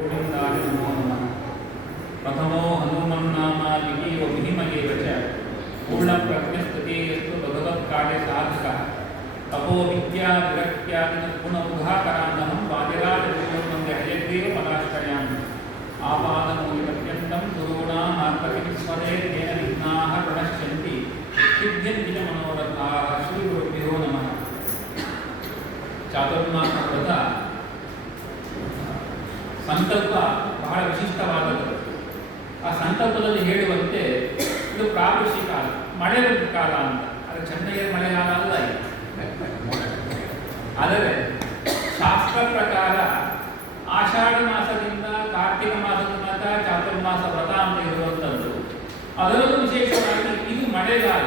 गोविन्दाय नमो नमः। प्रथमो हनुमन्नाम द्वितीयो विनिमये च पूर्णप्रज्ञस्तुतेस्तु भगवत्कार्यसाधकः तपो विद्या विरक्त्यादिगुणमुखाकरान्नहं वादिराजगुरुवन्दे हयग्रीवपदाश्रयामि आपादमूलिपर्यन्तं गुरूणामार्पतिं स्मरेत् येन विघ्नाः प्रणश्यन्ति सिद्ध्यन्ति च मनोरथाः। श्रीगुरुभ्यो नमः। ಚಾತುರ್ಮಾಸ ವ್ರತ ಸಂಕಲ್ಪ ಬಹಳ ವಿಶಿಷ್ಟವಾದದ್ದು. ಆ ಸಂಕಲ್ಪದಲ್ಲಿ ಹೇಳುವಂತೆ ಇದು ಪ್ರಾವೃಷಿ ಕಾಲ, ಮಳೆ ಕಾಲ ಅಂತ. ಅದು ಚೆನ್ನೈಯ ಮಳೆಗಾಲ ಅಲ್ಲ ಇದು. ಆದರೆ ಶಾಸ್ತ್ರ ಪ್ರಕಾರ ಆಷಾಢ ಮಾಸದಿಂದ ಕಾರ್ತಿಕ ಮಾಸದ ತನಕ ಚಾತುರ್ಮಾಸ ವ್ರತ ಅಂತ ಇರುವಂಥದ್ದು. ಅದರಲ್ಲೂ ವಿಶೇಷವಾಗಿ ಇದು ಮಳೆಗಾಲ.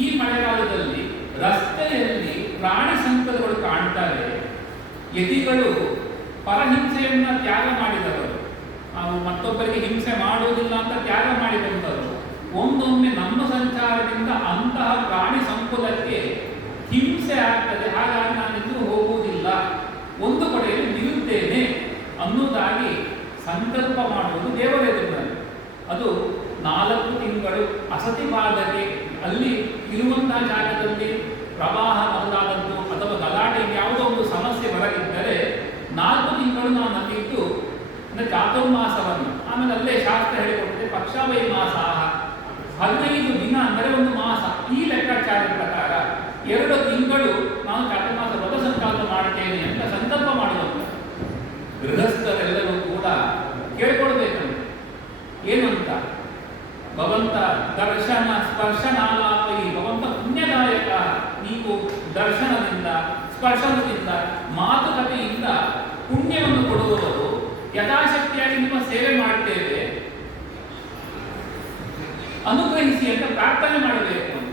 ಈ ಮಳೆಗಾಲದಲ್ಲಿ ರಸ್ತೆಯಲ್ಲಿ ಪ್ರಾಣಿ ಸಂಕಟಗಳು ಕಾಣ್ತಾರೆ. ಯತಿಗಳು ಪರಹಿಂಸೆಯನ್ನ ತ್ಯಾಗ ಮಾಡಿದವರು, ನಾವು ಮತ್ತೊಬ್ಬರಿಗೆ ಹಿಂಸೆ ಮಾಡುವುದಿಲ್ಲ ಅಂತ ತ್ಯಾಗ ಮಾಡಿ ಬಂದವರು. ಒಂದೊಮ್ಮೆ ನಮ್ಮ ಸಂಚಾರದಿಂದ ಅಂತಹ ಪ್ರಾಣಿ ಸಂಕುಲಕ್ಕೆ ಹಿಂಸೆ ಆಗ್ತದೆ, ಹಾಗಾಗಿ ನಾನಿಂದು ಹೋಗುವುದಿಲ್ಲ, ಒಂದು ಕಡೆಯಲ್ಲಿ ನಿಲ್ಲುತ್ತೇನೆ ಅನ್ನುವುದಾಗಿ ಸಂಕಲ್ಪ ಮಾಡುವುದು ದೇವರೆದುರಲ್ಲಿ. ಅದು 4 ತಿಂಗಳು ಅಸತಿ ಬಾಧಗೆ ಅಲ್ಲಿ ಇರುವಂತಹ ಜಾಗದಲ್ಲಿ ಪ್ರವಾಹ ಮೊದಲಾದದ್ದು ಅಥವಾ ಗಲಾಟೆ ಯಾವುದೋ ಒಂದು ಸಮಸ್ಯೆ ಬರದಿದ್ದರೆ 4 ತಿಂಗಳು ನಾವು ಅಲ್ಲಿದ್ದು ಚಾತುರ್ಮಾಸವನ್ನು, ಆಮೇಲೆ ಅಲ್ಲೇ ಶಾಸ್ತ್ರ ಹೇಳಿಕೊಡುತ್ತೆ ಪಕ್ಷವೈ ಮಾಸ 15 ದಿನ ಅಂದರೆ ಒಂದು ಮಾಸ. ಈ ಲೆಕ್ಕಾಚಾರದ ಪ್ರಕಾರ 2 ತಿಂಗಳು ನಾನು ಚಾತುರ್ಮಾಸ ವ್ರತ ಸಂಕಲ್ಪ ಮಾಡುತ್ತೇನೆ ಅಂತ ಸಂಕಲ್ಪ ಮಾಡುವಂತ ಗೃಹಸ್ಥರೆಲ್ಲರೂ ಕೂಡ ಕೇಳ್ಕೊಳ್ಬೇಕಂತೆ. ಏನಂತ? ಭಗವಂತ ದರ್ಶನ ಸ್ಪರ್ಶನಾಲಾಪೈ, ಭಗವಂತ ಪುಣ್ಯದಾಯಕ, ನೀವು ದರ್ಶನದಿಂದ ಸ್ಪರ್ಶನದಿಂದ ಮಾತುಕತೆಯಿಂದ ಪುಣ್ಯವನ್ನು ಕೊಡುವವರು, ಯಥಾಶಕ್ತಿಯಾಗಿ ನಿಮ್ಮ ಸೇವೆ ಮಾಡ್ತೇವೆ, ಅನುಗ್ರಹಿಸಿ ಅಂತ ಪ್ರಾರ್ಥನೆ ಮಾಡಬೇಕು ಅಂತ.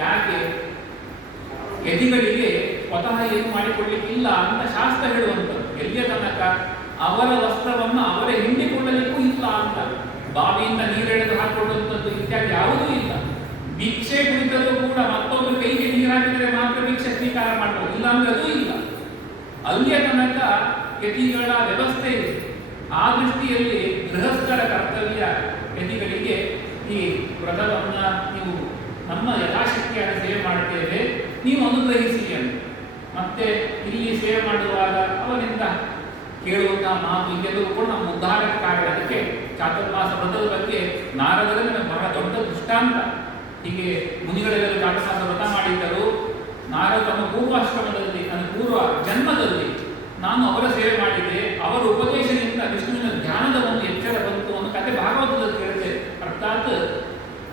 ಯಾಕೆ? ಯತಿಗಳಿಗೆ ಸ್ವತಃ ಏನು ಮಾಡಿಕೊಳ್ಳಿಕ್ಕಿಲ್ಲ ಅಂತ ಶಾಸ್ತ್ರ ಹೇಳುವಂಥದ್ದು. ಎಲ್ಲಿಯ ತನಕ ಅವರ ವಸ್ತ್ರವನ್ನು ಅವರೇ ಹಿಂಡಿಕೊಳ್ಳಲಿಕ್ಕೂ ಇಲ್ಲ ಅಂತ. ಬಾವಿಯಿಂದ ನೀರೆಳೆದು ಹಾಕೊಳ್ಳುವಂಥದ್ದು ಇತ್ಯಾದಿ ಯಾವುದೂ ಇಲ್ಲ. ಭಿಕ್ಷೆ ಕುಳಿತರೂ ಕೂಡ ಮತ್ತೊಬ್ಬರು ಕೈಗೆ ನೀರು ಹಾಕಿದರೆ ಮಾತ್ರ ಭಿಕ್ಷೆ ಸ್ವೀಕಾರ ಮಾಡಬಹುದು, ಇಲ್ಲ ಅಂದ್ರೆ ಅದು ಇಲ್ಲ. ಅಲ್ಲಿಯ ತನಕ ಯತಿಗಳ ವ್ಯವಸ್ಥೆ ಇದೆ. ಆ ದೃಷ್ಟಿಯಲ್ಲಿ ಗೃಹಸ್ಥರ ಕರ್ತವ್ಯ ಯತಿಗಳಿಗೆ ಈ ವ್ರತವನ್ನ ನೀವು ನಮ್ಮ ಯಥಾಶಕ್ತಿಯಾದ ಸೇವೆ ಮಾಡುತ್ತೇವೆ, ನೀವು ಅನುಗ್ರಹಿಸಿ ಅಂತ. ಮತ್ತೆ ಇಲ್ಲಿ ಸೇವೆ ಮಾಡುವಾಗ ಅವರಿಂದ ಕೇಳುವಂತಹ ಮಾತು ಇದೆಲ್ಲವೂ ಕೂಡ ನಮ್ಮ ಉದ್ಧಾರಕ್ಕೆ ಕಾರಣ. ಅದಕ್ಕೆ ಚಾತುರ್ಮಾಸ ವ್ರತದ ಬಗ್ಗೆ ನಾರದರ ಬಹಳ ದೊಡ್ಡ ದೃಷ್ಟಾಂತ. ಹೀಗೆ ಮುನಿಗಳೆಲ್ಲರೂ ಚಾತುರ್ಮಾಸ ವ್ರತ ಮಾಡಿದ್ದರು. ನಾರದ ತಮ್ಮ ಪೂರ್ವಾಶ್ರಮದಲ್ಲಿ, ನನ್ನ ಪೂರ್ವ ಜನ್ಮದಲ್ಲಿ ನಾನು ಅವರ ಸೇವೆ ಮಾಡಿದ್ದೆ, ಅವರ ಉಪದೇಶದಿಂದ ವಿಷ್ಣುವಿನ ಧ್ಯಾನದ ಒಂದು ಎಚ್ಚರ ಬಂತು ಅನ್ನೋ ಕಥೆ ಭಾಗವತದಲ್ಲಿ ಕೇಳುತ್ತೆ. ಅರ್ಥಾತ್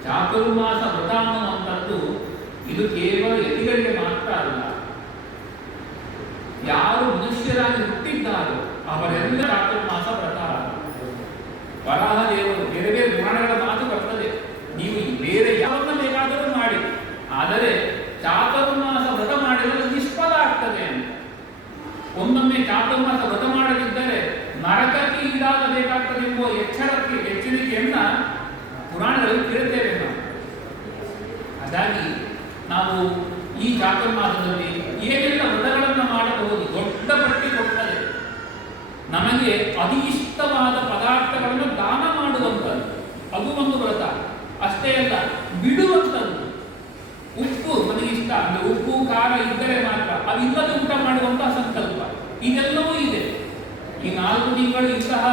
ಚಾತುರ್ಮಾಸ ವ್ರತ ಅನ್ನುವಂಥದ್ದು ಇದು ಕೇವಲ ಯತಿಗಳಿಗೆ ಮಾತ್ರ ಅಲ್ಲ, ಯಾರು ಮನುಷ್ಯರಾಗಿ ಹುಟ್ಟಿದ್ದಾರೋ ಅವರೆಲ್ಲ ಚಾತುರ್ಮಾಸ ವ್ರತ. ವರಾಹ ದೇವರು ಬೇರೆ ಬೇರೆ ಪುರಾಣಗಳ ಮಾತು ಬರ್ತದೆ, ನೀವು ಬೇರೆ ಯಾವನ್ನ ಬೇಕಾದರೂ ಮಾಡಿ, ಆದರೆ ಚಾತುರ್ಮಾಸ ವ್ರತ ಮಾಡಿದರೆ ನಿಷ್ಫಲ ಆಗ್ತದೆ ಅಂತ. ಒಮ್ಮೊಮ್ಮೆ ಚಾತುರ್ಮಾಸ ವ್ರತ ಮಾಡದಿದ್ದರೆ ನರಕಕ್ಕೆ ಈಡಾಗಬೇಕಾಗ್ತದೆ ಎಂಬ ಎಚ್ಚರಿಕೆಯನ್ನ ಪುರಾಣಗಳಲ್ಲಿ ಕೇಳುತ್ತೇವೆ ನಾವು. ಹಾಗಾಗಿ ನಾವು ಈ ಚಾತುರ್ಮಾಸದಲ್ಲಿ ಏನೆಲ್ಲ ವ್ರತಗಳನ್ನು ಮಾಡಬಹುದು ದೊಡ್ಡ ಪಟ್ಟಿ ಕೊಡ್ತದೆ. ನಮಗೆ ಅತಿ ಇಷ್ಟವಾದ ಪದಾರ್ಥಗಳನ್ನು ದಾನ ಮಾಡುವಂಥದ್ದು ಅದು ಒಂದು ವ್ರತ. ಅಷ್ಟೇ ಅಲ್ಲ, ಬಿಡುವಂಥದ್ದು. ಉಪ್ಪು ನನಗಿಷ್ಟ ಅಂದ್ರೆ ಉಪ್ಪು ಖಾರ ಇದ್ದರೆ ಮಾತ್ರ, ಅದಿಲ್ಲದೆ ಊಟ ಮಾಡುವಂತಹ ಸಂಕಲ್ಪ, ಇದೆಲ್ಲವೂ ಇದೆ. ಈ 4 ತಿಂಗಳು ಇಂತಹ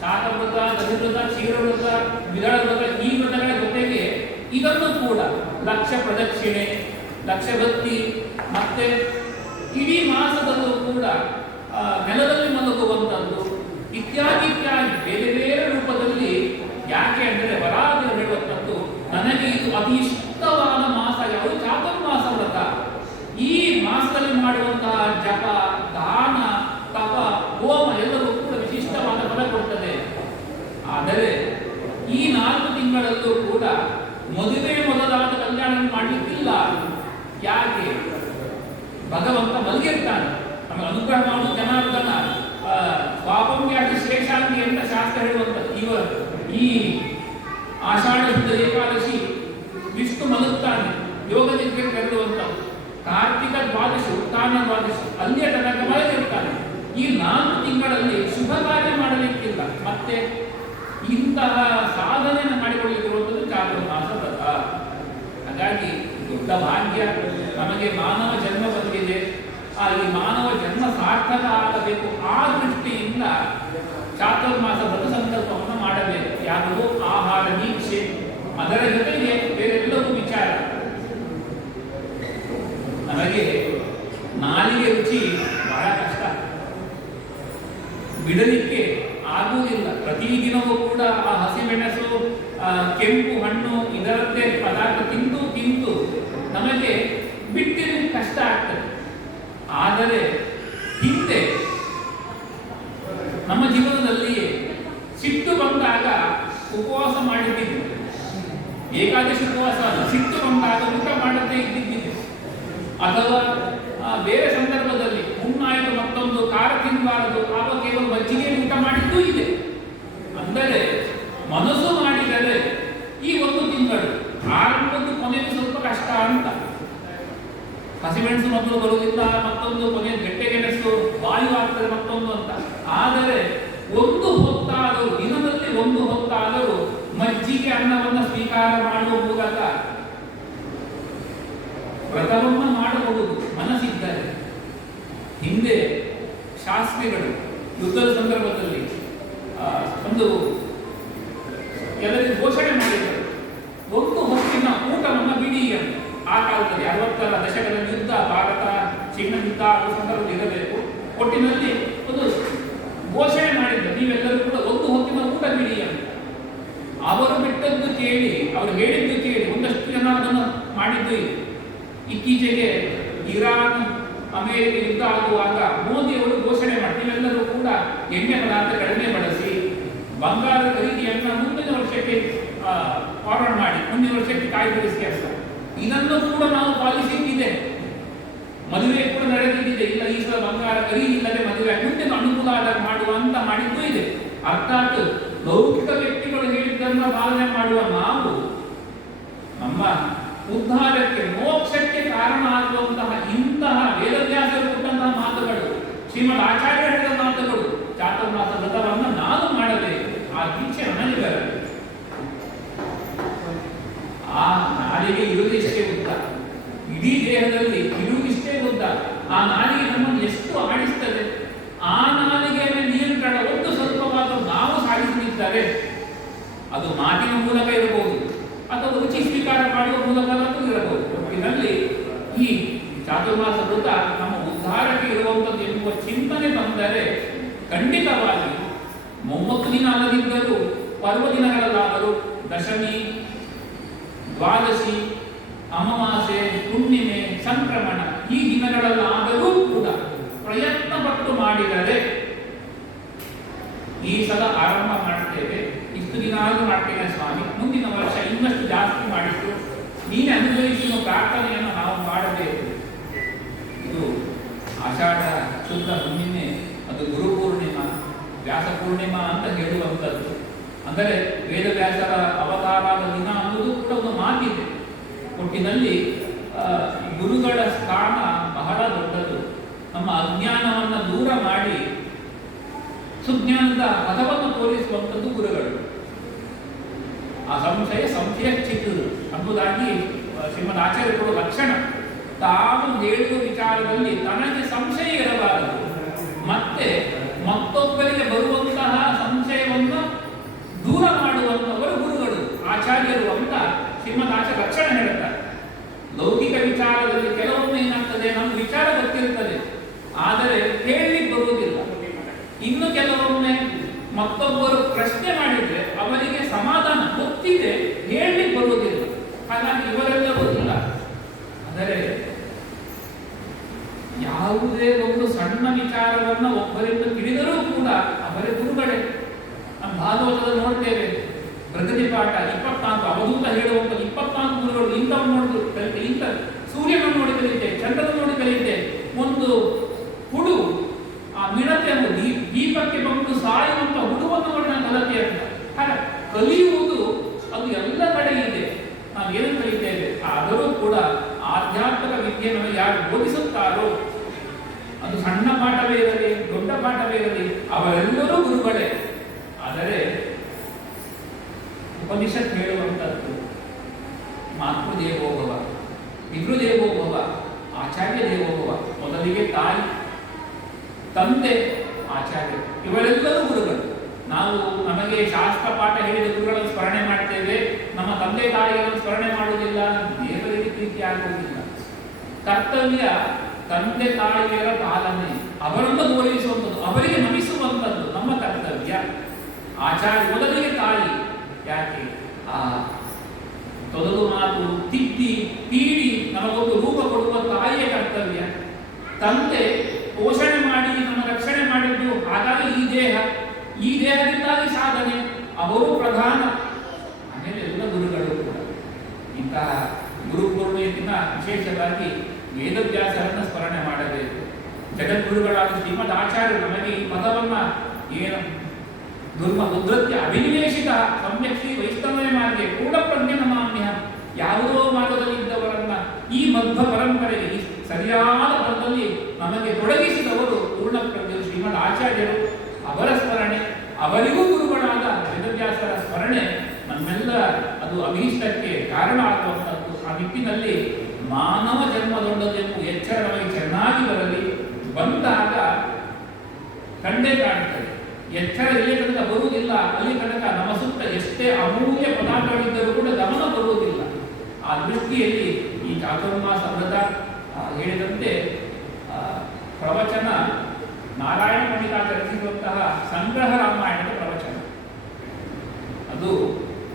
ಶಾಖವ್ರತ, ದಧಿವ್ರತ, ಕ್ಷೀರವ್ರತ, ದ್ವಿದಳ ವ್ರತ, ಈ ವ್ರತಗಳ ಜೊತೆಗೆ ಇದನ್ನು ಕೂಡ ಲಕ್ಷ ಪ್ರದಕ್ಷಿಣೆ, ಲಕ್ಷ ಭಕ್ತಿ, ಮತ್ತೆ ಇಡೀ ಮಾಸದಲ್ಲೂ ಕೂಡ ನೆಲದಲ್ಲಿ ಮಲಗುವಂಥದ್ದು ಇತ್ಯಾದಿ ಇತ್ಯಾದಿ ಬೇರೆ ಬೇರೆ ರೂಪದಲ್ಲಿ. ಯಾಕೆ ಅಂದರೆ ವರಾಹ ಹೇಳುವಂಥದ್ದು ನನಗೆ ಇದು ಅತಿ ಇಷ್ಟವಾದ ಮಾಸ ಯಾವುದು? ಚಾತುರ್ಮಾಸ ವ್ರತ. ಈ ಮಾಸದಲ್ಲಿ ಮಾಡುವಂತಹ ಜಪ, ದಾನ, ತಪ, ಹೋಮ ಎಲ್ಲವೂ ಕೂಡ ವಿಶಿಷ್ಟವಾದ ಫಲ ಕೊಡ್ತದೆ. ಆದರೆ ಈ 4 ತಿಂಗಳಲ್ಲೂ ಕೂಡ ಮದುವೆ ಮೊದಲಾದ ಕಲ್ಯಾಣ ಮಾಡಲಿಕ್ಕಿಲ್ಲ. ಯಾಕೆ? ಭಗವಂತ ಮಲಗಿರ್ತಾನೆ, ನಮಗೆ ಅನುಗ್ರಹ ಮಾಡುವ ಜನಾರ್ದನ ಪಾಪಂಯಾತಿ ಶೇಷಾಂತಿ ಅಂತ ಶಾಸ್ತ್ರ ಹೇಳುವಂಥದ್ದು. ಈ ಆಷಾಢ ಶುದ್ಧ ಏಕಾದಶಿ ವಿಷ್ಣು ಮಲಗುತ್ತಾನೆ, ಯೋಗ ನಿದ್ರೆ ಕರೆದುವಂಥದ್ದು. ಕಾರ್ತಿಕ ದ್ವಾದಶಿ, ಉತ್ಥಾನ ದ್ವಾದಶಿ, ಅಲ್ಲಿಯ ತನಕ ಮಲಗಿರ್ತಾನೆ. ಈ 4 ತಿಂಗಳಲ್ಲಿ ಶುಭ ಕಾರ್ಯ ಮಾಡಲು ಇಂತಹ ಸಾಧನೆಯನ್ನು ಮಾಡಿಕೊಳ್ಳಿರುವಂಥದ್ದು ಚಾತುರ್ಮಾಸ ವ್ರತ. ಹಾಗಾಗಿ ದೊಡ್ಡ ಭಾಗ್ಯ ನಮಗೆ ಮಾನವ ಜನ್ಮ ಬಂದಿದೆ. ಈ ಮಾನವ ಜನ್ಮ ಸಾರ್ಥಕ ಆಗಬೇಕು. ಆ ದೃಷ್ಟಿಯಿಂದ ಚಾತುರ್ಮಾಸ ವ್ರತ ಸಂಕಲ್ಪವನ್ನು ಮಾಡಬೇಕು. ಯಾವುದೋ ಆಹಾರ ದೀಕ್ಷೆ, ಅದರ ಜೊತೆಗೆ ಬೇರೆಲ್ಲವೂ ವಿಚಾರ. ನಮಗೆ ನಾಲಿಗೆ ರುಚಿ ಬಹಳ ಕಷ್ಟ, ಬಿಡಲಿಕ್ಕೆ ಆಗುವುದಿಲ್ಲ. ಪ್ರತಿದಿನವೂ ಕೂಡ ಆ ಹಸಿಮೆಣಸು, ಕೆಂಪು ಹಣ್ಣು ಇದರದ್ದೇ ಪದಾರ್ಥ ತಿಂದು ನಮಗೆ ಬಿಟ್ಟಿರಲಿಕ್ಕೆ ಕಷ್ಟ ಆಗ್ತದೆ. ಆದರೆ ಹಿಂದೆ ನಮ್ಮ ಜೀವನದಲ್ಲಿ ಸಿಟ್ಟು ಬಂದಾಗ ಉಪವಾಸ ಮಾಡಿದ್ದೀವಿ. ಏಕಾದಶಿ ಉಪವಾಸ ಅಲ್ಲ, ಸಿಟ್ಟು ಬಂದಾಗ ಊಟ ಮಾಡದೇ ಇದ್ದಿದ್ದಿದೆ. ಅಥವಾ ಬೇರೆ ಸಂದರ್ಭದಲ್ಲಿ ಹುಣ್ಣಾಯಿತು ಮತ್ತೊಂದು ಖಾರ ತಿನ್ನಬಾರದು, ಆಗ ಕೇವಲ ಮಜ್ಜಿಗೆ ಊಟ ಮಾಡಿದ್ದೂ ಇದೆ. ಅಂದರೆ ಮನಸ್ಸು ಮಾಡಿದರೆ ಈ ಒಂದು ತಿಂಗಳು ಆರಂಭದ್ದು ಕೊನೆಗೆ ಸ್ವಲ್ಪ ಕಷ್ಟ ಅಂತ. ಹಸಿಮೆಣಸು ಮೊದಲು ಬರುವುದಿಲ್ಲ, ಮತ್ತೊಂದು ಕೊನೆಯ ಗೆಡ್ಡೆಗೆಣಸು, ವಾಯು ಆಗ್ತದೆ ಮತ್ತೊಂದು ಅಂತ. ಆದರೆ ಒಂದು ಹೊತ್ತಾದರೂ, ದಿನದಲ್ಲಿ ಒಂದು ಹೊತ್ತಾದರೂ ಮಜ್ಜಿಗೆ ಅನ್ನವನ್ನು ಸ್ವೀಕಾರ ಮಾಡುವ ಮೂಲಕ ವ್ರತವನ್ನು ಮಾಡಬಹುದು ಮನಸ್ಸಿದ್ದರೆ. ಹಿಂದೆ ಶಾಸ್ತ್ರಿಗಳು ಯುದ್ಧದ ಸಂದರ್ಭದಲ್ಲಿ ಒಂದು ಎಲ್ಲರಿಗೂ ಘೋಷಣೆ ಮಾಡಿದರು, ಒಂದು ಹೊತ್ತಿನ ಊಟವನ್ನು ಬಿಡಿ ಅಂತ. ಆ ಕಾಲದಲ್ಲಿ 60ರ ದಶಕದಲ್ಲಿ ಯುದ್ಧ, ಭಾರತ ಚೀನಾ ಯುದ್ಧ ಸಂದರ್ಭದಲ್ಲಿ ಇರಬೇಕು. ಒಟ್ಟಿನಲ್ಲಿ ಒಂದು ಘೋಷಣೆ ಮಾಡಿದ್ರು, ನೀವೆಲ್ಲರೂ ಕೂಡ ಒಂದು ಹೊತ್ತಿನ ಊಟ ಬಿಡಿ ಅಂತ. ಅವರು ಬಿಟ್ಟದ್ದು ಕೇಳಿ, ಅವರು ಹೇಳಿದ್ದು ಕೇಳಿ ಒಂದಷ್ಟು ಜನ ಅದನ್ನು ಮಾಡಿದ್ದು ಇದೆ. ಇತ್ತೀಚೆಗೆ ಇರಾನ್ ಅಮೆರಿಕ ಯುದ್ಧ ಆಗುವಾಗ ಮೋದಿ ಅವರು ಘೋಷಣೆ ಮಾಡಿ, ನೀವೆಲ್ಲರೂ ಕೂಡ ಎಣ್ಣೆ ಪದಾರ್ಥ ಕಡಿಮೆ ಬಳಸಿ, ಬಂಗಾರದ ಖರೀದಿಯನ್ನು ಮುಂದಿನ ವರ್ಷಕ್ಕೆ ಫಾರ್ವರ್ಡ್ ಮಾಡಿ, ಮುಂದಿನ ವರ್ಷಕ್ಕೆ ಕಾಯ್ದಿರಿಸಿ ಅಂತ. ಇದನ್ನು ಕೂಡ ನಾವು ಪಾಲಿಸಿದ್ದಿದೆ. ಮದುವೆ ಕೂಡ ನಡೆದಿದ್ದಿದೆ. ಇಲ್ಲ, ಈ ಸಲ ಬಂಗಾರ ಖರೀದಿ ಇಲ್ಲದೆ ಮದುವೆ ಮುಂದೆ ಅನುಕೂಲ ಆದಾಗ ಮಾಡುವ ಅಂತ ಮಾಡಿದ್ದು ಇದೆ. ಅರ್ಥಾತ್ ಲೌಕಿಕ ವ್ಯಕ್ತಿಗಳು ಹೇಳಿದ್ದನ್ನು ಪಾಲನೆ ಮಾಡುವ ನಾವು ನಮ್ಮ ಉದ್ಧಾರಕ್ಕೆ, ಮೋಕ್ಷಕ್ಕೆ ಕಾರಣ ಆಗುವಂತಹ ಇಂತಹ ವೇದವ್ಯಾಸರು ಕೊಟ್ಟಂತಹ ಮಾತುಗಳು, ಶ್ರೀಮದ್ ಆಚಾರ್ಯ ಹೇಳಿದ ಮಾತುಗಳು, ಚಾತುರ್ಮಾಸ ವ್ರತವನ್ನು ನಾನು ಮಾಡಬೇಕು, ಆ ದೀಕ್ಷೆ ನನಗೆ ಬರಬೇಕು. ಆ ನಾಲಿಗೆ ಇರುವುದಿಷ್ಟೇ ಉದ್ದ, ಇಡೀ ದೇಹದಲ್ಲಿ ಇರುವುದಿಷ್ಟೇ ಉದ್ದ. ಆ ನಾಲಿಗೆ ನಮ್ಮನ್ನು ಎಷ್ಟು ಆಡಿಸ್ತದೆ. ಆ ನಾಲಿಗೆಯ ನಿಯಂತ್ರಣ ಒಂದು ಸ್ವಲ್ಪವಾದರೂ ನಾವು ಸಾಧಿಸಲಿದ್ದಾರೆ, ಅದು ಮಾತಿನ ಮೂಲಕ ಇರಬಹುದು ಅಥವಾ ರುಚಿ ಸ್ವೀಕಾರ ಮಾಡುವ ಮೂಲಕ ಇರಬಹುದು. ಇದರಲ್ಲಿ ಈ ಚಾತುರ್ಮಾಸ ವ್ರತ ನಮ್ಮ ಉದ್ಧಾರಕ್ಕೆ ಇರುವಂಥದ್ದು ಎಂಬುವ ಚಿಂತನೆ ಬಂದರೆ ಖಂಡಿತವಾಗಿ 30 ದಿನ ಅಲ್ಲದಿದ್ದರೂ ಪರ್ವದಿನಗಳಲ್ಲಾದರೂ, ದಶಮಿ, ದ್ವಾದಶಿ, ಅಮಾವಾಸ್ಯೆ, ಹುಣ್ಣಿಮೆ, ಸಂಕ್ರಮಣ ಈ ದಿನಗಳಲ್ಲಾದರೂ ಕೂಡ ಪ್ರಯತ್ನ ಪಟ್ಟು ಮಾಡಿದರೆ, ಈ ಸಲ ಆರಂಭ ಮಾಡ್ತೇವೆ, ಇಷ್ಟು ದಿನ ಆದರೂ ಮಾಡ್ತೇನೆ ಸ್ವಾಮಿ, ಮುಂದಿನ ವರ್ಷ ಇನ್ನಷ್ಟು ಜಾಸ್ತಿ ಮಾಡಿದ್ದು ನೀನೆ ಅನುಭವಿಸುವ ಪ್ರಾರ್ಥನೆಯನ್ನು ನಾವು ಮಾಡಬೇಕು. ಇದು ಆಷಾಢ ಶುದ್ಧ ಹುಣ್ಣಿಮೆ, ಅದು ಗುರು ಪೂರ್ಣಿಮಾ, ವ್ಯಾಸ ಪೂರ್ಣಿಮಾ ಅಂತ ಹೇಳುವಂಥದ್ದು. ಅಂದರೆ ವೇದವ್ಯಾಸರ ಅವತಾರದ ದಿನ ಅನ್ನೋದು ಕೂಡ ಒಂದು ಮಾತಿದೆ. ಒಟ್ಟಿನಲ್ಲಿ ಗುರುಗಳ ಸ್ಥಾನ ಬಹಳ ದೊಡ್ಡದು. ನಮ್ಮ ಅಜ್ಞಾನವನ್ನು ದೂರ ಮಾಡಿ ಸುಜ್ಞಾನದ ಪದವನ್ನು ತೋರಿಸುವಂಥದ್ದು ಗುರುಗಳು. ಆ ಸಂಶಯ ಚಿಕ್ಕದು ಎಂಬುದಾಗಿ ಶ್ರೀಮದ್ ಆಚಾರ್ಯರು ಲಕ್ಷಣ. ತಾವು ಹೇಳುವ ವಿಚಾರದಲ್ಲಿ ತನಗೆ ಸಂಶಯ ಇರಬಾರದು, ಮತ್ತೆ ಮತ್ತೊಬ್ಬರಿಗೆ ಬರುವಂತಹ ಸಂಶಯವನ್ನು ದೂರ ಮಾಡುವಂಥವರು ಗುರುಗಳು, ಆಚಾರ್ಯರು ಅಂತ ಶ್ರೀಮದ್ ಆಚಾರ್ಯ ಲಕ್ಷಣ ಹೇಳುತ್ತಾರೆ. ಲೌಕಿಕ ವಿಚಾರದಲ್ಲಿ ಕೆಲವೊಮ್ಮೆ ಏನಾಗ್ತದೆ, ನಮ್ಮ ವಿಚಾರ ಗೊತ್ತಿರ್ತದೆ, ಆದರೆ ಹೇಳಲಿಕ್ಕೆ ಬರುವುದಿಲ್ಲ. ಇನ್ನು ಕೆಲವೊಮ್ಮೆ ಮತ್ತೊಬ್ಬರು ಪ್ರಶ್ನೆ ಮಾಡಿದ್ರೆ ಅವರಿಗೆ ಸಮಾಧಾನ ಗೊತ್ತಿದೆ, ಹೇಳಲಿಕ್ಕೆ ಬರುವುದಿಲ್ಲ. ಹಾಗಾಗಿ ಇವರೆಲ್ಲ ಗೊತ್ತಿಲ್ಲ. ಆದರೆ ಯಾವುದೇ ಒಂದು ಸಣ್ಣ ವಿಚಾರವನ್ನು ಒಬ್ಬರಿಂದ ತಿಳಿದರೂ ಕೂಡ ಅವರೇ ಗುರುಗಳೇ. ನಮ್ಮ ಭಾಗವತದಲ್ಲಿ ನೋಡ್ತೇವೆ, ಪ್ರಗತಿ ಪಾಠ 24, ಅವಧೂತ ಹೇಳುವಂಥ 24 ಗುರುಗಳು. ಇಂಥವನ್ನು ನೋಡಿದ್ರು ಕಲಿತೆ, ಇಂಥ ಸೂರ್ಯನನ್ನು ನೋಡಿ ಕಲಿತೆ, ಚಂದ್ರನ ನೋಡಿ ಕಲಿತೆ. ಒಂದು ಹುಡು ಆ ಮಿಣತೆಯನ್ನು ದೀಪಕ್ಕೆ ಬಂದು ಸಾಯುವಂತ ಹುಡುವನ್ನು ನೋಡಿ ನಾನು ಕಲಿತೆ ಅಂತ. ಹಾಗೆ ಕಲಿಯುವುದು ಅದು ಎಲ್ಲ ಕಡೆ ಇದೆ. ನಾವು ಏನು ಕಲಿತೇವೆ, ಆದರೂ ಕೂಡ ಆಧ್ಯಾತ್ಮಿಕ ವಿದ್ಯೆ ನಮಗೆ ಯಾರು ಬೋಧಿಸುತ್ತಾರೋ, ಅದು ಸಣ್ಣ ಪಾಠವೇ ಇರಲಿ, ದೊಡ್ಡ ಪಾಠವೇ ಇರಲಿ, ಅವರೆಲ್ಲರೂ ಗುರುಗಳೇ. ಆದರೆ ತಂದೆ ಆಚಾರ್ಯ, ಇವರೆಲ್ಲರೂ ಗುರುಗಳು. ನಾವು ನಮಗೆ ಶಾಸ್ತ್ರ ಪಾಠ ಹೇಳಿದ ಗುರುಗಳನ್ನು ಸ್ಮರಣೆ ಮಾಡ್ತೇವೆ, ನಮ್ಮ ತಂದೆ ತಾಯಿಗಳನ್ನು ಸ್ಮರಣೆ ಮಾಡುವುದಿಲ್ಲ, ದೇವರಿಗೆ ಪ್ರೀತಿ ಆಗುವುದಿಲ್ಲ. ಕರ್ತವ್ಯ ತಂದೆ ತಾಯಿಯರ ಪಾಲನೆ, ಅವರನ್ನು ಗೌರವಿಸುವಂಥದ್ದು, ಅವರಿಗೆ ನಮಿಸುವಂಥದ್ದು ನಮ್ಮ ಕರ್ತವ್ಯ. ಆಚಾರ್ಯ ಮೊದಲಿಗೆ ತಾಯಿ. ಯಾಕೆ? ಆ ತೊದಲು ಮಾತು ತಿದ್ದಿ ತೀಡಿ ನಮಗೊಂದು ರೂಪ ಕೊಡುವ ತಾಯಿಯ ಕರ್ತವ್ಯ. ತಂದೆ ಪೋಷಣೆ ಮಾಡಿ ನಮ್ಮ ರಕ್ಷಣೆ ಮಾಡಿದ್ದು, ಹಾಗಾಗಿ ಈ ದೇಹದಿಂದಾಗಿ ಸಾಧನೆ, ಅವರು ಪ್ರಧಾನ. ಆಮೇಲೆ ಎಲ್ಲ ಗುರುಗಳು ಕೂಡ. ಇಂತಹ ಗುರುಪೂರ್ಣಿಮೆಯ ದಿನ ವಿಶೇಷವಾಗಿ ವೇದವ್ಯಾಸರನ್ನು ಸ್ಮರಣೆ ಮಾಡಬೇಕು. ಜಗದ್ಗುರುಗಳಾದ ಶ್ರೀಮದ್ ಆಚಾರ್ಯರು ನಮಗೆ ಈ ಪದವನ್ನ ಏನು ದುರ್ಮ ಉದ್ರತ್ಯ ಅಭಿನಿವೇಶಿತ ಸಮ್ಯಕ್ ಶ್ರೀ ವೈಷ್ಣವೇ ಮಾರ್ಗೆ ಕೂಡ ಪ್ರಜ್ಞೆ ನಮಾಮ್ಯ, ಯಾವುದೋ ಮಾರ್ಗದಲ್ಲಿದ್ದವರನ್ನ ಈ ಮಧ್ವ ಪರಂಪರೆಗೆ ಈ ಸರಿಯಾದ ಪದದಲ್ಲಿ ನಮಗೆ ತೊಡಗಿಸಿದವರು ಪೂರ್ಣ ಪ್ರಜ್ಞರು ಶ್ರೀಮದ್ ಆಚಾರ್ಯರು. ಅವರ ಸ್ಮರಣೆ, ಅವರಿಗೂ ಗುರುಗಳಾದ ವೇದವ್ಯಾಸರ ಸ್ಮರಣೆ ನಮ್ಮೆಲ್ಲ ಅದು ಅಭೀಷ್ಟಕ್ಕೆ ಕಾರಣ ಆಗುವಂಥದ್ದು. ಆ ನಿಟ್ಟಿನಲ್ಲಿ ಮಾನವ ಜನ್ಮದೊಂದದೆಂಬ ಎಚ್ಚರ ನಮಗೆ ಚೆನ್ನಾಗಿ ಬರಲಿ. ಬಂದಾಗ ಕಂಡೇ ಕಾಣುತ್ತದೆ. ಎಚ್ಚರ ಎಲ್ಲಿ ತನಕ ಬರುವುದಿಲ್ಲ, ಅಲ್ಲಿ ತನಕ ನಮ್ಮ ಸುತ್ತ ಎಷ್ಟೇ ಅಮೂಲ್ಯ ಪದಾರ್ಥಗಳಿದ್ದರೂ ಕೂಡ ಗಮನ ಬರುವುದಿಲ್ಲ. ಆ ದೃಷ್ಟಿಯಲ್ಲಿ ಈ ಚಾತುರ್ಮಾಸ ವ್ರತ ಹೇಳಿದಂತೆ ಪ್ರವಚನ ನಾರಾಯಣ ಪಂಡಿತ ರಚಿಸಿರುವಂತಹ ಸಂಗ್ರಹ ರಾಮಾಯಣದ ಪ್ರವಚನ. ಅದು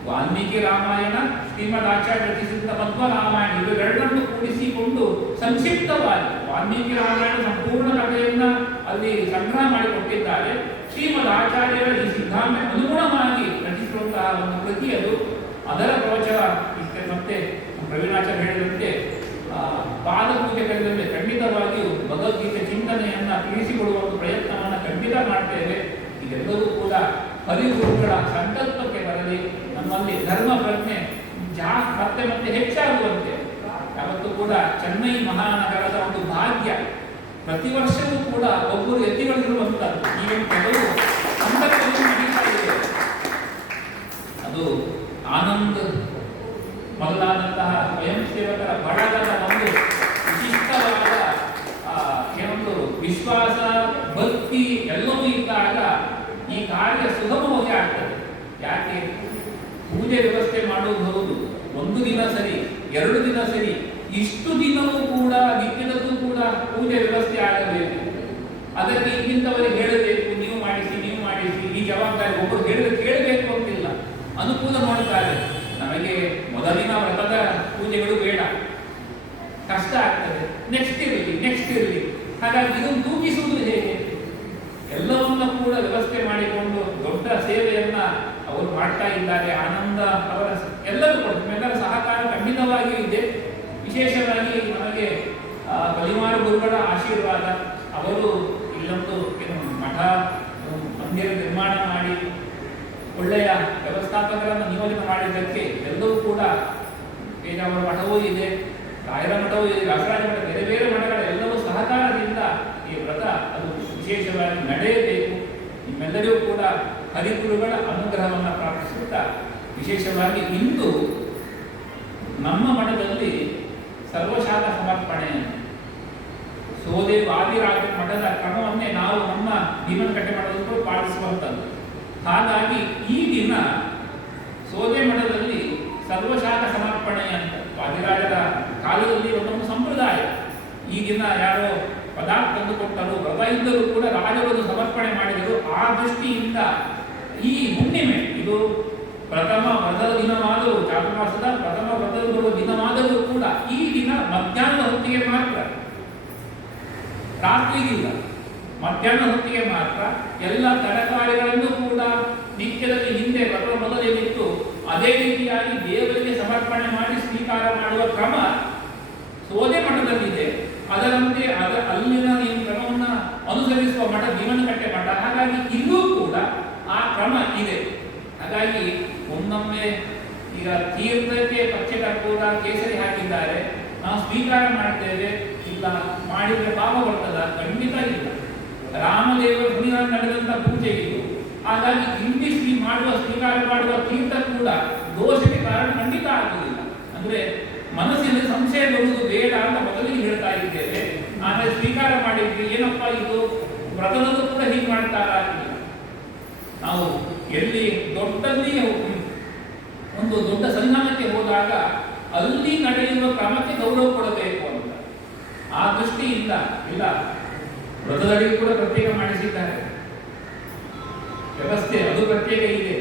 ವಾಲ್ಮೀಕಿ ರಾಮಾಯಣ, ಶ್ರೀಮದ್ ಆಚಾರ್ಯ ರಚಿಸಿದ ಮಧ್ವ ರಾಮಾಯಣ, ಇವೆರಡನ್ನು ಕೂಡಿಸಿಕೊಂಡು ಸಂಕ್ಷಿಪ್ತವಾಗಿ ವಾಲ್ಮೀಕಿ ರಾಮಾಯಣ ಸಂಪೂರ್ಣ ಕಥೆಯನ್ನ ಅಲ್ಲಿ ಸಂಗ್ರಹ ಮಾಡಿಕೊಟ್ಟಿದ್ದಾರೆ. ಶ್ರೀಮದ್ ಆಚಾರ್ಯರ ಈ ಸಿದ್ಧಾಂತ ಅನುಗುಣವಾಗಿ ರಚಿಸಿರುವಂತಹ ಒಂದು ಕೃತಿ ಅದು. ಅದರ ಪ್ರವಚನ ಮತ್ತೆ ಪ್ರವೀಣಾಚಾರ್ಯ ಹೇಳಿದಂತೆ ಪಾದ ಪೂಜೆ ಕರೆದಂತೆ ಖಂಡಿತವಾಗಿಯೂ ಭಗವದ್ಗೀತೆ ಚಿಂತನೆಯನ್ನ ತಿಳಿಸಿಕೊಡುವ ಒಂದು ಪ್ರಯತ್ನವನ್ನು ಖಂಡಿತ ಮಾಡ್ತೇವೆ. ಇದೆಲ್ಲವೂ ಕೂಡ ಹರಿಗುರುಗಳ ಸಂಕಲ್ಪಕ್ಕೆ ಬರಲಿ. ನಮ್ಮಲ್ಲಿ ಧರ್ಮ ಪ್ರಜ್ಞೆ ಮತ್ತೆ ಮತ್ತೆ ಹೆಚ್ಚಾಗುವಂತೆ. ಯಾವತ್ತೂ ಕೂಡ ಚೆನ್ನೈ ಮಹಾನಗರದ ಒಂದು ಭಾಗ್ಯ, ಪ್ರತಿ ವರ್ಷವೂ ಕೂಡ ಒಬ್ಬರು ಯತಿಗಳಿರುವಂತದ್ದು. ಈಗಿನ ಕೆಲವು ಸಂದರ್ಭದಲ್ಲಿ ನಡೀತಾ ಇದೆ. ಅದು ಆನಂದ್ ಮೊದಲಾದಂತಹ ಸ್ವಯಂ ಸೇವಕರ ಬಳಗದ ಒಂದು ವಿಶಿಷ್ಟವಾದ ಏನೊಂದು ವಿಶ್ವಾಸ, ಭಕ್ತಿ ಎಲ್ಲವೂ ಇದ್ದಾಗ ಈ ಕಾರ್ಯ ಸುಗಮವಾಗಿ ಆಗ್ತದೆ. ಯಾಕೆ? ಪೂಜೆ ವ್ಯವಸ್ಥೆ ಮಾಡುವುದು ಹೌದು, ಒಂದು ದಿನ ಸರಿ, 2 ದಿನ ಸರಿ, ಇಷ್ಟು ದಿನವೂ ಕೂಡ ನಿತ್ಯದಲ್ಲೂ ಕೂಡ ಪೂಜೆ ವ್ಯವಸ್ಥೆ ಆಗಬೇಕು. ಅದಕ್ಕೆ ಇಂಥವರಿಗೆ ಹೇಳಬೇಕು, ನೀವು ಮಾಡಿಸಿ ಈ ಜವಾಬ್ದಾರಿ ಒಬ್ಬರು ಹೇಳಿದ್ರೆ ಕೇಳಬೇಕು ಅಂತಿಲ್ಲ, ಅನುಕೂಲ ಮಾಡುತ್ತಾರೆ. ನಮಗೆ ಮೊದಲಿನ ವ್ರತದ ಪೂಜೆಗಳು ಬೇಡ, ಕಷ್ಟ ಆಗ್ತದೆ, ನೆಕ್ಸ್ಟ್ ಇರಲಿ. ಹಾಗಾಗಿ ಇದನ್ನು ತೂಗಿಸುವುದು ಹೇಗೆ? ಎಲ್ಲವನ್ನ ಕೂಡ ವ್ಯವಸ್ಥೆ ಮಾಡಿಕೊಂಡು ದೊಡ್ಡ ಸೇವೆಯನ್ನ ಅವರು ಮಾಡ್ತಾ ಇದ್ದಾರೆ. ಆನಂದ ಅವರ ಎಲ್ಲರೂ ಕೂಡ ನಿಮ್ಮೆಲ್ಲರ ಸಹಕಾರ ಖಂಡಿತವಾಗಿಯೂ ಇದೆ. ವಿಶೇಷವಾಗಿ ನಮಗೆ ಕಲಿಮಾರ ಗುರುಗಳ ಆಶೀರ್ವಾದ. ಅವರು ಇಲ್ಲೊಂದು ಮಠ ಮಂದಿರ ನಿರ್ಮಾಣ ಮಾಡಿ ಒಳ್ಳೆಯ ವ್ಯವಸ್ಥಾಪಕರನ್ನು ನಿಯೋಜನೆ ಮಾಡಿದ್ದಕ್ಕೆ ಎಲ್ಲವೂ ಕೂಡ ಪೇಜಾವರ ಮಠವೂ ಇದೆ, ರಾಯರ ಮಠವೂ ಇದೆ, ವ್ಯಾಸರಾಜ ಮಠ, ಬೇರೆ ಬೇರೆ ಮಠಗಳ ಎಲ್ಲವೂ ಸಹಕಾರದಿಂದ ಈ ವ್ರತ ಅದು ವಿಶೇಷವಾಗಿ ನಡೆಯಬೇಕು. ನಿಮ್ಮೆಲ್ಲರಿಗೂ ಕೂಡ ಹರಿಗುರುಗಳ ಅನುಗ್ರಹವನ್ನು ಪ್ರಾರ್ಥಿಸುತ್ತಾ, ವಿಶೇಷವಾಗಿ ಇಂದು ನಮ್ಮ ಮಠದಲ್ಲಿ ಸರ್ವಶಾಖ ಸಮರ್ಪಣೆ ಸೋದೆ ವಾದಿರಾಜ ಮಠದ ಕ್ರಮವನ್ನೇ ನಾವು ನಮ್ಮ ಭೀಮನಕಟ್ಟೆ ಮಠದಲ್ಲೂ ಪಾಲಿಸುವಂಥದ್ದು. ಹಾಗಾಗಿ ಈ ದಿನ ಸೋದೆ ಮಠದಲ್ಲಿ ಸರ್ವಶಾಖ ಸಮರ್ಪಣೆ ಅಂತ ವಾದಿರಾಜರ ಕಾಲದಲ್ಲಿ ಒಂದೊಂದು ಸಂಪ್ರದಾಯ. ಈ ದಿನ ಯಾರೋ ಪದಾರ್ಥ ತಂದುಕೊಟ್ಟರು, ವ್ರತ ಇದ್ದರೂ ಕೂಡ ರಾಜವರು ಸಮರ್ಪಣೆ ಮಾಡಿದರು. ಆ ದೃಷ್ಟಿಯಿಂದ ಈ ಹುಣ್ಣಿಮೆ ಇದು ಪ್ರಥಮ ವ್ರತದ ದಿನವಾದರೂ, ಚಾತುರ್ಮಾಸದ ಪ್ರಥಮ ವ್ರತದ ಬರುವ ದಿನವಾದರೂ ಕೂಡ ಈ ದಿನ ಮಧ್ಯಾಹ್ನದ ಹೊತ್ತಿಗೆ ಮಾತ್ರ, ರಾತ್ರಿಗಿಲ್ಲ, ಮಧ್ಯಾಹ್ನ ಹೊತ್ತಿಗೆ ಮಾತ್ರ ಎಲ್ಲ ತರಕಾರಿಗಳನ್ನು ಕೂಡ ನಿತ್ಯದಲ್ಲಿ ಹಿಂದೆ ವ್ರತದ ಮೊದಲೇನಿತ್ತು ಅದೇ ರೀತಿಯಾಗಿ ದೇವರಿಗೆ ಸಮರ್ಪಣೆ ಮಾಡಿ ಸ್ವೀಕಾರ ಮಾಡುವ ಕ್ರಮ ಸೋದೆ ಮಠದಲ್ಲಿದೆ. ಅದರಂತೆ ಅಲ್ಲಿನ ಈ ಕ್ರಮವನ್ನು ಅನುಸರಿಸುವ ಮಠ ಭೀಮನಕಟ್ಟೆ ಮಠ. ಹಾಗಾಗಿ ಇಲ್ಲೂ ಕೂಡ ಆ ಕ್ರಮ ಇದೆ. ಹಾಗಾಗಿ ಒಮ್ಮೊಮ್ಮೆ ಈಗ ತೀರ್ಥಕ್ಕೆ ಪಚ್ಚೆ ಕರ್ಪೂರ ಕೇಸರಿ ಹಾಕಿದ್ದಾರೆ, ನಾವು ಸ್ವೀಕಾರ ಮಾಡ್ತೇವೆ, ಇಲ್ಲ ಮಾಡಿದ್ರೆ ಪಾಪ ಬರ್ತದ? ಖಂಡಿತ ಇಲ್ಲ. ರಾಮದೇವರ ಗುಣಿಗಾರ ನಡೆದಂತ ಪೂಜೆ ಇದು. ಹಾಗಾಗಿ ಇಲ್ಲಿ ಸ್ವೀಕಾರ ಮಾಡುವ ತೀರ್ಥ ಕೂಡ ದೋಷಕ್ಕೆ ಕಾರಣ ಖಂಡಿತ ಆಗುವುದಿಲ್ಲ. ಅಂದ್ರೆ ಮನಸ್ಸಿನಲ್ಲಿ ಸಂಶಯ ಬರುವುದು ಬೇಡ ಅಂತ ಮೊದಲಿಗೆ ಹೇಳ್ತಾ ಇದ್ದೇವೆ. ಆದರೆ ಸ್ವೀಕಾರ ಮಾಡಿದ್ವಿ, ಏನಪ್ಪ ಇದು ವ್ರತದಲ್ಲೂ ಕೂಡ ಹೀಗೆ ಮಾಡ್ತಾರಾ ಇಲ್ಲ. ನಾವು ಎಲ್ಲಿ ದೊಡ್ಡಲ್ಲಿ ಒಂದು ದೊಡ್ಡ ಸನ್ಮಾನಕ್ಕೆ ಹೋದಾಗ ಅಲ್ಲಿ ನಡೆಯುವ ಕ್ರಮಕ್ಕೆ ಗೌರವ ಕೊಡಬೇಕು ಅಂತ ಆ ದೃಷ್ಟಿಯಿಂದ ಇಲ್ಲ. ವ್ರತದಲ್ಲಿಯೂ ಕೂಡ ಪ್ರತ್ಯೇಕ ಮಾಡಿಸಿದ್ದಾರೆ ವ್ಯವಸ್ಥೆ, ಅದು ಪ್ರತ್ಯೇಕ ಇದೆ.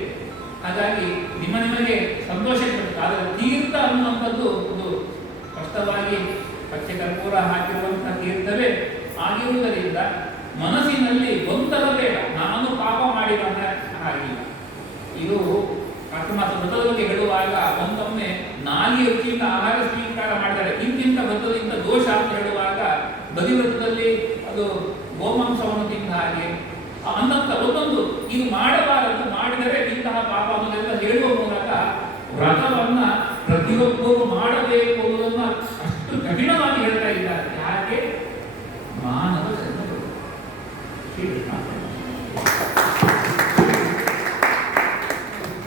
ಹಾಗಾಗಿ ನಿಮಗೆ ಸಂತೋಷ ಇರುತ್ತೆ. ಆದರೆ ತೀರ್ಥ ಅನ್ನುವಂಥದ್ದು ಒಂದು ಸ್ಪಷ್ಟವಾಗಿ ಪಚ್ಚೆ ಕರ್ಪೂರ ಹಾಕಿರುವಂತಹ ತೀರ್ಥವೇ ಆಗಿರುವುದರಿಂದ ಮನಸ್ಸಿನಲ್ಲಿ ಗೊಂದಲ ಬೇಡ. ನಾನು ಪಾಪ ಮಾಡಿದ ಹಾಗಿಲ್ಲ. ಇದು ಅರ್ಥಮಾಸ ವ್ರತದ ಬಗ್ಗೆ ಹೇಳುವಾಗ ಒಂದೊಮ್ಮೆ ನಾಲಿಗೆ ರುಚಿಯಿಂದ ಆಹಾರ ಸ್ವೀಕಾರ ಮಾಡಿದರೆ ಇಂತಿಂತ ವ್ರತದಿಂದ ದೋಷ ಅಂತ ಹೇಳುವಾಗ ಬದಿ ವ್ರತದಲ್ಲಿ ಅದು ಗೋಮಾಂಸವನ್ನು ತಿಂದ ಹಾಗೆ ಅನ್ನಂತ ಒಂದೊಂದು ಇದು ಮಾಡಬಾರದು, ಮಾಡಿದರೆ ಇಂತಹ ಪಾಪ ಅನ್ನೋದೆಲ್ಲ ಹೇಳುವ ಮೂಲಕ ವ್ರತವನ್ನ ಪ್ರತಿಯೊಬ್ಬರು ಮಾಡಬೇಕು ಅನ್ನೋದನ್ನ ಅಷ್ಟು ಕಠಿಣವಾಗಿ ಹೇಳ್ತಾ ಇದ್ದಾರೆ. ಯಾಕೆ? ಮಾನವ ಜನ್ಮ.